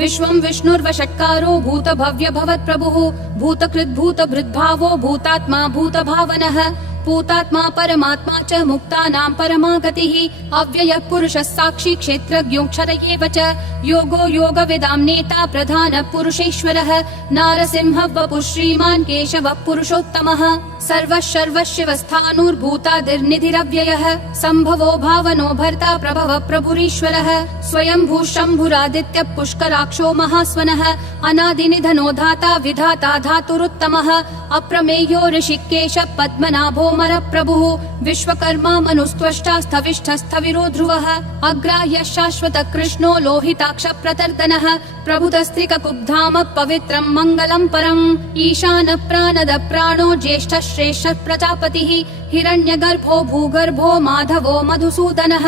विश्वं विष्णुर्वषट्कारो भूतभव्य भवत्प्रभुः भूतकृद्भूतभृद्भावो भूतात्मा भूतभावनः भूतात्मा परमात्मा च मुक्तानां परमा गतिः अव्ययः पुरुषः साक्षी क्षेत्रज्ञोऽक्षर एव च योगो योगविदां नेता प्रधानः पुरुषेश्वरः नारसिंहः वपुः श्रीमान् केशवः पुरुषोत्तमः सर्वः सर्वशिवस्थाणुर्भूतादिर्निधिरव्ययः सम्भवो भावनो भर्ता प्रभवः प्रभुरीश्वरः स्वयंभू शम्भुरादित्यः पुष्कराक्षो महास्वनः अनादिनिधनो धाता विधाता धातुरुत्तमः अप्रमेयो ऋषिकेशः पद्मनाभो प्रभुः विश्वकर्मा मनुस्त्वष्टा स्थविष्ठस्थविरो ध्रुवः अग्राह्यः शाश्वतः कृष्णो लोहिताक्ष प्रतर्दनः प्रभुतस्त्रिककुब्धाम पवित्रं मङ्गलं परम् ईशानः प्राणदः प्राणो ज्येष्ठः श्रेष्ठः प्रजापतिः हिरण्यगर्भो भूगर्भो माधवो मधुसूदनः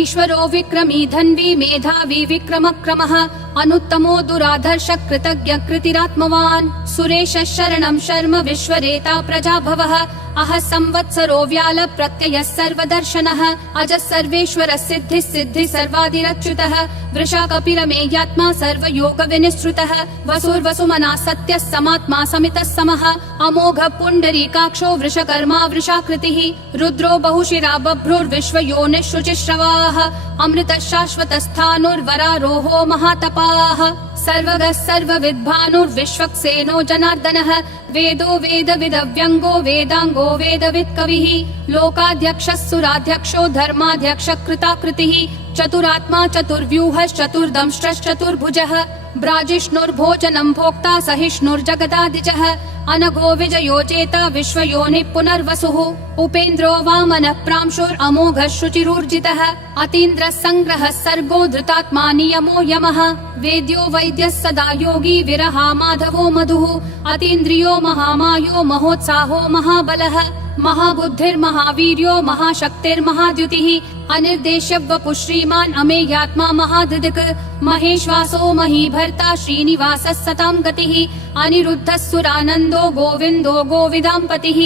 ईश्वरो विक्रमी धन्वी मेधावी विक्रमक्रमः अनुत्तमो दुराधर्ष कृतज्ञ कृतिरात्मवान् सुरेशः शरणं शर्म विश्वरेता प्रजाभवः अह संवत्सरो व्याल प्रत्ययः सर्वदर्शनः अजः सर्वेश्वरः सिद्धिः सिद्धिः सर्वादिरच्युतः वृषा कपिरमेयात्मा सर्वयोग विनिश्रुतः वसुर्वसुमना सत्यः समात्मा समितः समः अमोघ पुण्डरीकाक्षो वृषकर्मा वृषाकृतिः रुद्रो बहुशिरा बभ्रुर्विश्वयोनिः शुचिश्रवाः अमृतः शाश्वतस्थाणुर्वरारोहो महातपाः सर्वगः सर्वविद्भानुर्विश्वक्सेनो जनार्दनः वेदो वेदविदव्यङ्गो वेदाङ्गो वेदवित्कविः लोकाध्यक्षः सुराध्यक्षो धर्माध्यक्षः कृताकृतिः चतुरात्मा चतुर्व्यूहश्चतुर्दंष्ट्रश्चतुर्भुजः ब्राजिष्णुर्भोजनं भोक्ता सहिष्णुर्जगदादिजः अनघो विजयो जेता विश्वयोनिः पुनर्वसुः उपेन्द्रो वामनः प्रांशुरमोघः शुचिरूर्जितः अतीन्द्रः सङ्ग्रहः सर्गो धृतात्मा नियमो यमः वेद्यो वैद्यः सदा योगी विरहा माधवो मधुः अतीन्द्रियो महामायो महोत्साहो महाबलः महाबुद्धिर्महावीर्यो महाशक्तिर्महाद्युतिः अनिर्देश्य वपुः श्रीमान् अमेयात्मा महादृक् महेश्वासो महीभर्ता श्रीनिवासः सतां गतिः अनिरुद्धः सुरानन्दो गोविन्दो गोविदाम्पतिः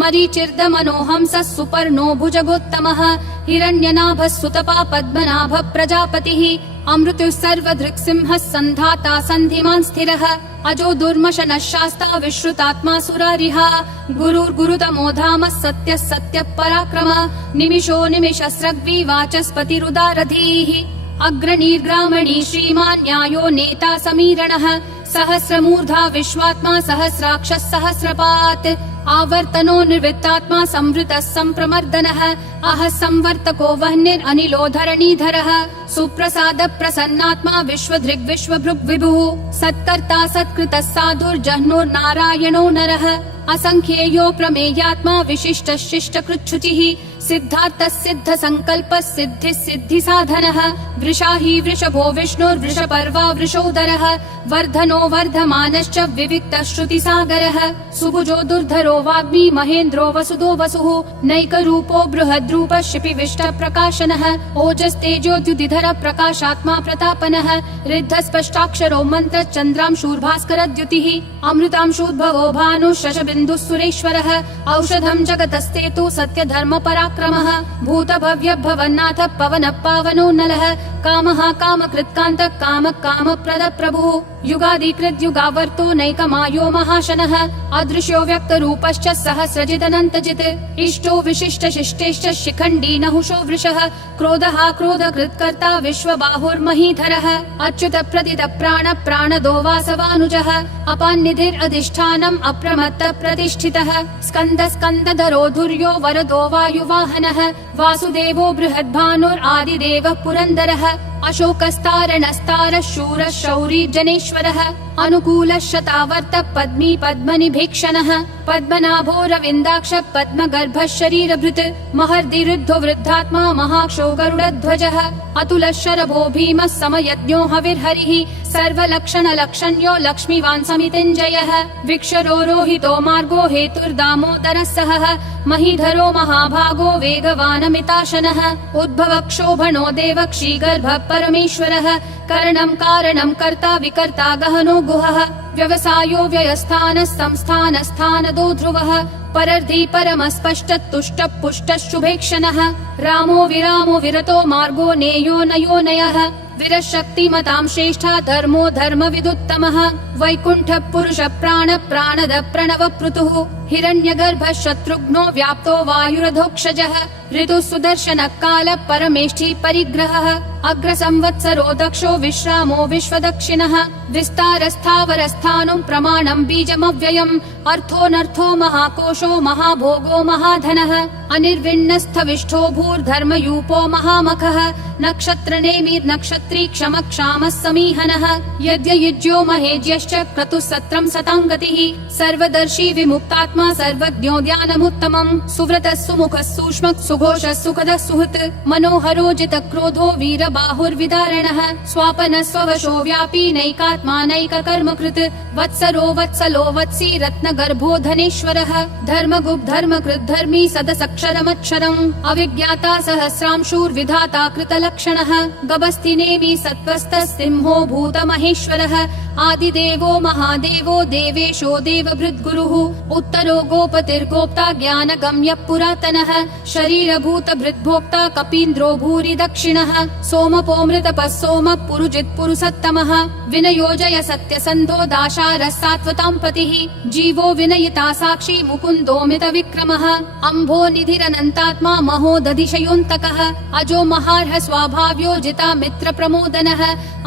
मरीचिर्दमनोहंसः सुपर्णो भुजगोत्तमः हिरण्यनाभः सुतपा पद्मनाभः प्रजापतिः अमृतुः सर्वदृक्सिंहः सन्धाता सन्धिमान् स्थिरः अजो दुर्मशनः शास्ता विश्रुतात्मा सुरारिः गुरुर्गुरुतमो धामः सत्यः सत्यः पराक्रमः निमिषो निमिषस्रग्वी वाचस्पतिरुदारधीः अग्रणीर्ग्रामणी श्रीमान् न्यायो नेता समीरणः सहस्रमूर्धा विश्वात्मा सहस्राक्षः सहस्रपात् आवर्तनो निर्वृत्तात्मा संवृतः सम्प्रमर्दनः अह संवर्तको वह्निरनिलो धरणीधरः सुप्रसाद प्रसन्नात्मा विश्वधृग् विश्वभृग् विभुः सत्कर्ता सत्कृतः साधुर्जह्नुर्नारायणो नरः असंख्येयो प्रमेयात्मा विशिष्टः शिष्टकृच्छुचिः सिद्धार्थः सिद्ध संकल्पः सिद्धिः सिद्धि साधनः वृषाही वृषभो विष्णुर्वृषपर्वा वृषोदरः वर्धनो वर्धमानश्च विविक्तः श्रुतिसागरः सुभुजो दुर्धरो वाग्मी महेन्द्रो वसुदो वसुः नैकरूपो बृहद्रूपः शिपिविष्ट प्रकाशनः ओजस्तेजोद्युतिधर प्रकाशात्मा प्रतापनः ऋद्धस्पष्टाक्षरो मन्त्र चन्द्रांशूर्भास्करद्युतिः अमृतांशूद्भवो भानुः शशबिन्दुः सुरेश्वरः औषधं जगतस्तेतु सत्यधर्म पराक्रमः भूतभव्य भवन्नाथ पवनः पावनो नलः कामः कामकृत्कान्तः कामः कामप्रद प्रभुः युगादिकृत् युगावर्तो नैकमायो महाशनः अदृश्यो व्यक्तरूपश्च सहस्रजिदनन्तजित् इष्टो विशिष्ट शिष्टेश्च शिखण्डी नहुषो वृषः क्रोधः क्रोधकृत्कर्ता विश्वबाहुर्महीधरः अच्युत प्रदित प्राण प्राणदो वासवानुजः अपान्निधिरधिष्ठानम् अप्रमत्त प्रतिष्ठितः स्कन्द स्कन्दधरो धुर्यो वरदो वायुवाहनः वासुदेवो बृहद्भानुरादिदेवः पुरन्दरः अशोकस्तारणस्तारः शूरः शौरी जनेश्वरः अनुकूलः शतावर्त पद्मी पद्मनिभीक्षणः पद्मनाभो रविन्दाक्ष पद्मगर्भः शरीरभृत् महर्दिरुद्धो वृद्धात्मा महाक्षो गरुडध्वजः अतुलः शरभो भीमः समयज्ञो हविर्हरिः सर्वलक्षणलक्षण्यो लक्ष्मीवान् समितिञ्जयः विक्षरो रोहितो मार्गो हेतुर्दामोदरः सहः महीधरो महाभागो वेगवानमिताशनः उद्भवक्षोभणो देवक्षीगर्भः परमेश्वरः करणं कारणं कर्ता विकर्ता गहनो गुहः व्यवसायो व्ययस्थानः संस्थानस्थानदो ध्रुवः परर्धि परमस्पष्ट तुष्ट पुष्ट शुभेक्षणः रामो विरामो विरतो मार्गो नेयो नयो नयः विरशक्तिमतां श्रेष्ठा धर्मो धर्मविदुत्तमः वैकुण्ठ पुरुष प्राण प्राणद प्रणव पृथुः हिरण्यगर्भ शत्रुघ्नो व्याप्तो वायुरधोक्षजः ऋतु सुदर्शन काल परमेष्ठी परिग्रहः अग्र संवत्सरो दक्षो विश्रामो विश्वदक्षिणः विस्तारस्थावरस्थानं प्रमाणं बीजमव्ययम् अर्थोऽनर्थो महाकोशो महाभोगो महाधनः अनिर्विण्णस्थविष्ठो भूर्धर्मयूपो महामखः नक्षत्रनेमि नक्षत्री क्षम क्षामः समीहनः यज्ञयुज्यो महेज्यश्च क्रतुः सत्रं सताङ्गतिः सर्वदर्शी विमुक्तात्मा सर्वज्ञो ध्यानमुत्तमम् सुव्रतः सुमुखः सूक्ष्मः सुघोषः सुखदः सुहृत् मनोहरो जितक्रोधो वीरबाहुर्विदारणः स्वापनः स्ववशो व्यापी नैकात्मा नैककर्मकृत् वत्सरो वत्सलो वत्सी रत्नगर्भो धनेश्वरः धर्मगुप् धर्मकृत् धर्मी सदसक्षरमक्षरम् अविज्ञाता सहस्रांशूर्विधाता कृतलक्षणः गभस्तिनेमि सत्त्वस्तः सिंहो भूतमहेश्वरः आदिदेवो महादेवो देवेशो देवभृद्गुरुः उत्तरो गोपतिर्गोप्ता ज्ञानगम्यः पुरातनः शरीरभूत भृद्भोक्ता कपीन्द्रो भूरि दक्षिणः सोमपोमृतपः सोमः पुरुजित् पुरुषोत्तमः विनयोजय सत्यसन्धो दाशारः सात्वतां पतिः जीवो विनयिता साक्षी मुकुन्दोमित विक्रमः अम्भो निधिरनन्तात्मा महोदधिशयोऽन्तकः अजो महार्ह स्वाभाव्यो जिता मित्र प्रमोदनः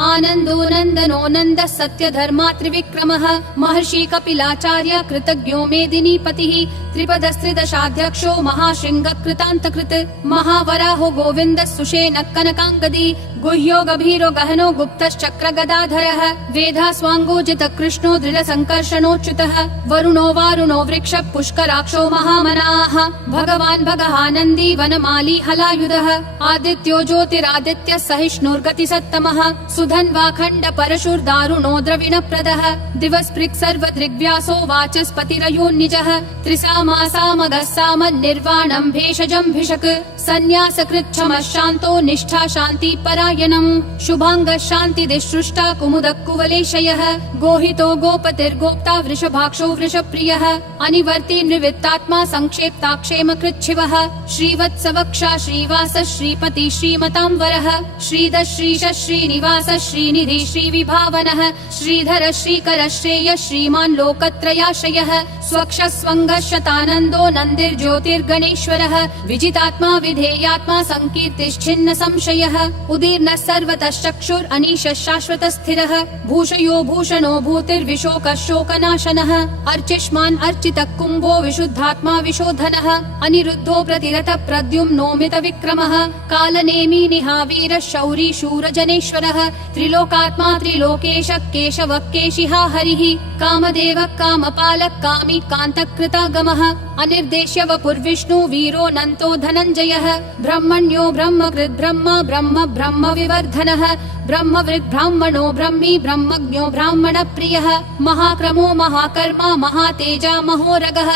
आनन्दो नन्दनो नन्दः सत्य धर्मा त्रिविक्रमः महर्षि कपिलाचार्य कृतज्ञो मेदिनीपतिः त्रिपदस्त्रिदशाध्यक्षो महाशृङ्ग कृतान्तकृत् महावराहो गोविन्दः सुषेणः कनकाङ्गदी गुह्यो गभीरो गहनो गुप्तश्चक्र गदाधरः वेधास्वाङ्गोजित कृष्णो दृढ संकर्षणोच्युतः वरुणो वारुणो वृक्ष पुष्कराक्षो महामनाः भगवान् भगहानन्दी वनमाली हलायुधः आदित्यो ज्योतिरादित्य सहिष्णुर्गति सत्तमः सुधन्वाखण्ड परशुर्दारुणो द्रविणप्रदः दिवस्पृक् सर्वदृग्व्यासो वाचस्पतिरयोन्निजः त्रिसामासामगः सामन्निर्वाणं भेषजं भिषक् सन्न्यासकृच्छमः शान्तो निष्ठा शान्ति परायणम् शुभाङ्गः शान्तिदिसृष्टा कुमुदः कुवलेशयः गोहितो गोपतिर्गोप्ता वृषभाक्षो वृषप्रियः अनिवर्ति निवृत्तात्मा संक्षेप्ता क्षेमकृच्छिवः श्रीवत्सवक्षा श्रीवास श्रीपति श्रीमतां वरः श्रीधर श्रीश श्रीनिवास श्रीनिधि श्रीविभावनः श्रीधर श्रीकर श्रेय श्रीमान् लोकत्रयाश्रयः स्वक्ष स्वङ्गः शतानन्दो नन्दिर्ज्योतिर्गणेश्वरः विजितात्मा विधेयात्मा संकीर्तिश्छिन्न संशयः उदीर्णः सर्वतः चक्षुर् अनीशः शाश्वत स्थिरः भूषयो भूषणो भूतिर्विशोकः शोकनाशनः अर्चिष्मान् अर्चितः कुम्भो विशुद्धात्मा विशोधनः अनिरुद्धो प्रतिरथ प्रद्युम्नोमित विक्रमः कालनेमी निहावीरः शौरी शूरजनेश्वरः त्रिलोकात्मा त्रिलोकेश केशवः केशिहा हरिः कामदेवः कामपालः कामी कान्तकृतागमः अनिर्देश्य वपुर्विष्णु वीरो नन्तो धनञ्जयः ब्रह्मण्यो ब्रह्मकृत् ब्रह्म ब्रह्म ब्रह्म विवर्धनः ब्रह्मवृद् ब्राह्मणो ब्रह्मी ब्रह्मज्ञो ब्राह्मण प्रियः महाक्रमो महाकर्मा महातेजा महोरगः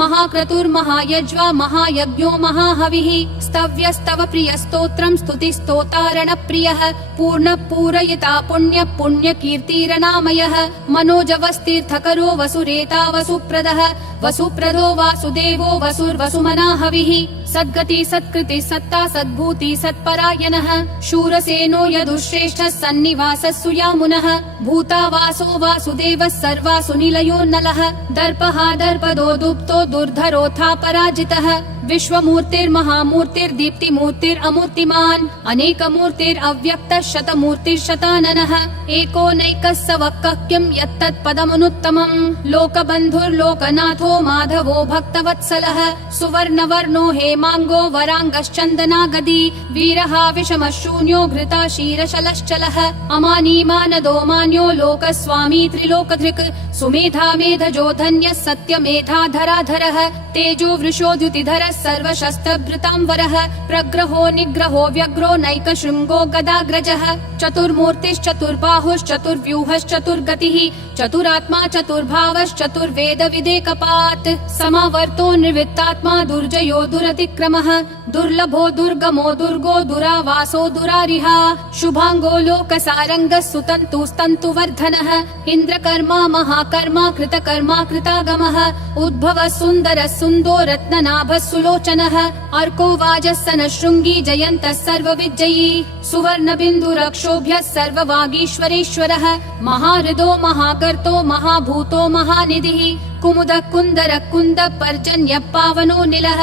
महाक्रतुर्महायज्वा महायज्ञो महाहविः स्तव्यस्तव प्रिय स्तोत्रं स्तुतिस्तोतारण प्रियः पूर्ण पूरयिता पुण्य पुण्य कीर्तिरनामयः मनोजवस्तीर्थकरो वसुरेता वसुप्रदः वसुप्रदो वासुदेवो वसुर्वसुमना हविः सद्गति सत्कृति सत्ता सद्भूति सत्परायणः शूरसेनो यदुश्रेष्ठः सन्निवासः सुयामुनः भूतावासो वासुदेवः सर्वासु निलयोन्नलः दर्पः दर्पदो दुप्तो दुर्धरोऽथा पराजितः विश्वमूर्तिर्महामूर्तिर्दीप्तिमूर्तिरमूर्तिमान् अनेकमूर्तिरव्यक्तः शतमूर्तिर्शताननः एको नैकः स वक्कः किं यत्तत्पदमनुत्तमम् लोकबन्धुर्लोकनाथो माधवो भक्तवत्सलः सुवर्णवर्णो हेमाङ्गो वराङ्गश्चन्दनागदी वीरः विषमः शून्यो घृता क्षीरशलश्चलः अमानी मानदो मान्यो लोकस्वामी त्रिलोकधृक् सुमेधा मेधजो धन्यः सत्यमेधाधराधरः तेजो वृषोद्युतिधरः सर्वज्ञः सर्वशस्त्रभृतांवरः प्रग्रहो निग्रहो व्यग्रो नैकशृङ्गो गदाग्रजः चतुर्मूर्तिश्चतुर्बाहुश्चतुर्व्यूहश्चतुर्गतिः चतुरात्मा चतुर्भावश्चतुर्वेद विदेकपात् समावर्तो निर्वित्तात्मा दुर्जयो दुरतिक्रमः दुर्लभो दुर्गमो दुर्गो दुरावासो दुरारिहा शुभांगो लोकसारङ्गः सुतन्तुस्तन्तुवर्धनः इन्द्रकर्मा महाकर्मा कृतकर्मा कृतागमः उद्भवः सुन्दरः सुन्दो रत्ननाभः सुलोचनः अर्को वाजः शृङ्गी जयन्तः सर्वविजयी सुवर्णबिन्दुरक्षोभ्यः सर्ववागीश्वरेश्वरः महाहृदो महाकर्तो महाभूतो महानिधिः कुमुद कुन्दर कुन्द पर्जन्य पावनो निलः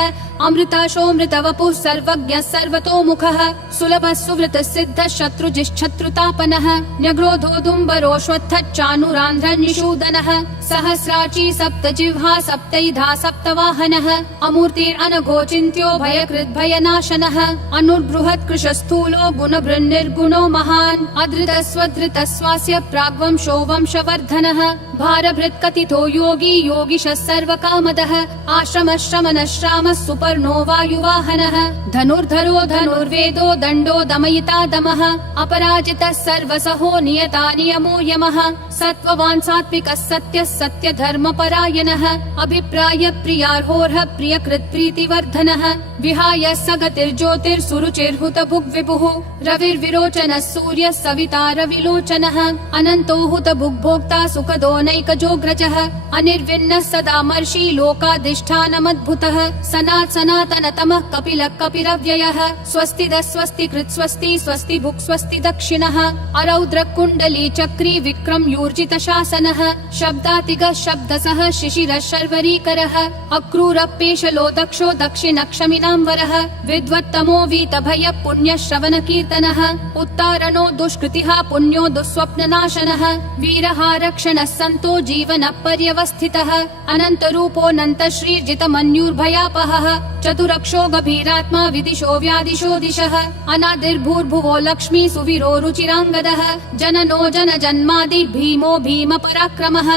अमृताशोऽमृतवपुः सर्वज्ञः सर्वतोमुखः सुलभः सुवृतः सिद्धः शत्रुजिश्शत्रुतापनः न्यग्रोधोदुम्बरोऽश्वत्थश्चानुरान्ध्रनिषूदनः सहस्राची सप्तजिह्वा सप्तैधा सप्तवाहनः अमूर्तिरनघोचिन्त्यो भयकृद्भयनाशनः अनुर्बृहत्कृशस्थूलो गुणभृन्निर्गुणो महान् अधृतस्वधृतस्वास्य प्राग्वंशो वंशवर्धनः भारभृत्कथितो योगी योगिशः सर्वकामदः आश्रमः श्रमणः श्रामः सुपर्णो वायुवाहनः धनुर्धरो धनुर्वेदो दण्डो दमयिता दमः अपराजितः सर्वसहो नियता नियमो यमः सत्त्ववान् सात्विकः सत्यः सत्यधर्मपरायणः अभिप्राय प्रियार्होर्ह प्रियकृत् प्रीतिवर्धनः विहाय सगतिर्ज्योतिर्सुरुचिर्हुत भुग्विभुः रविर्विरोचनः सूर्यः सविता रविलोचनः अनन्तो हुत भुग्भोक्ता सुखदो नैकजोग्रजः अनिर्विन्नः सदा मर्षि लोकाधिष्ठानमद्भुतः सनातनतमः कपिलः कपिरव्ययः स्वस्तिदः स्वस्तिकृत् स्वस्ति स्वस्ति भुक् स्वस्ति दक्षिणः अरौद्र कुण्डली चक्री विक्रम यूर्जित शासनः शब्दातिगः शब्दसः शिशिरः शर्वरीकरः अक्रूरपेशलो दक्षो दक्षिणक्षमिनाम्बरः विद्वत्तमो वीतभय पुण्यश्रवण कीर्तनः उत्तारणो दुष्कृतिः पुण्यो दुःस्वप्ननाशनः वीरः रक्षणः सन्तो जीवनः पर्यवस्थितः अनन्तरूपोऽनन्त श्रीर्जितमन्युर्भयापहः चतुरक्षो गभीरात्मा विदिशो व्यादिशो दिशः अनादिर्भूर्भुवो लक्ष्मी सुवीरो रुचिराङ्गदः जननो जन जन्मादि भीमो भीम पराक्रमः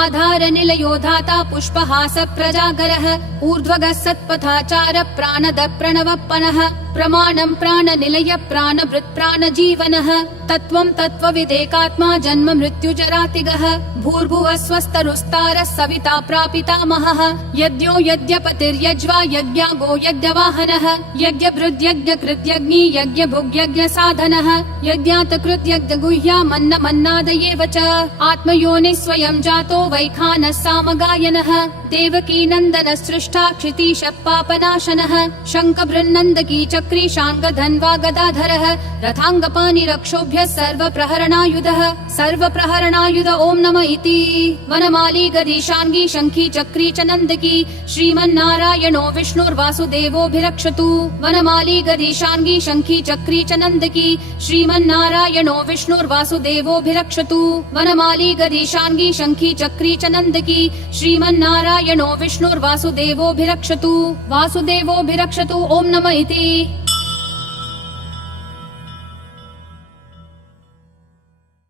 आधार निलयो धाता पुष्पहास प्रजागरः ऊर्ध्वगः सत्पथाचार प्राणद प्रणवप्पनः प्रमाणं प्राणनिलय प्राणभृत् प्राणजीवनः तत्त्वं तत्त्वविदेकात्मा जन्म मृत्युजरातिगः भूर्भुवः स्वस्तरुस्तारः सविता प्रापितामहः यज्ञो यज्ञपतिर्यज्वा यज्ञागो यज्ञवाहनः यज्ञभृद्यज्ञकृत्यग्नि यज्ञभुग्यज्ञसाधनः यज्ञातकृत्यज्ञगुह्यामन्नमन्नादयेव च आत्मयोनिः स्वयं जातो वैखानः सामगायनः देवकी नन्दन सृष्टा क्षितीशः पापनाशनः शङ्खबृन्नन्दकी चक्री शाङ्गधन्वा गदाधरः रथाङ्गपाणिरक्षोभ्यः सर्वप्रहरणायुध ॐ नमः इति वनमाली गदीशाङ्गी शङ्खी चक्री च नन्दकी श्रीमन्नारायणो विष्णुर्वासुदेवोऽभिरक्षतु वनमाली गदीशाङ्गी शङ्खी चक्री च नन्दकी श्रीमन्नारायणो विष्णुर्वासुदेवोऽभिरक्षतु वनमाली गदीशाङ्गी शङ्खी चक्री च नन्दकी श्रीमन्नारायणो विष्णुर्वासुदेवोऽभिरक्षतु वासुदेवोऽभिरक्षतु ॐ नमः इति।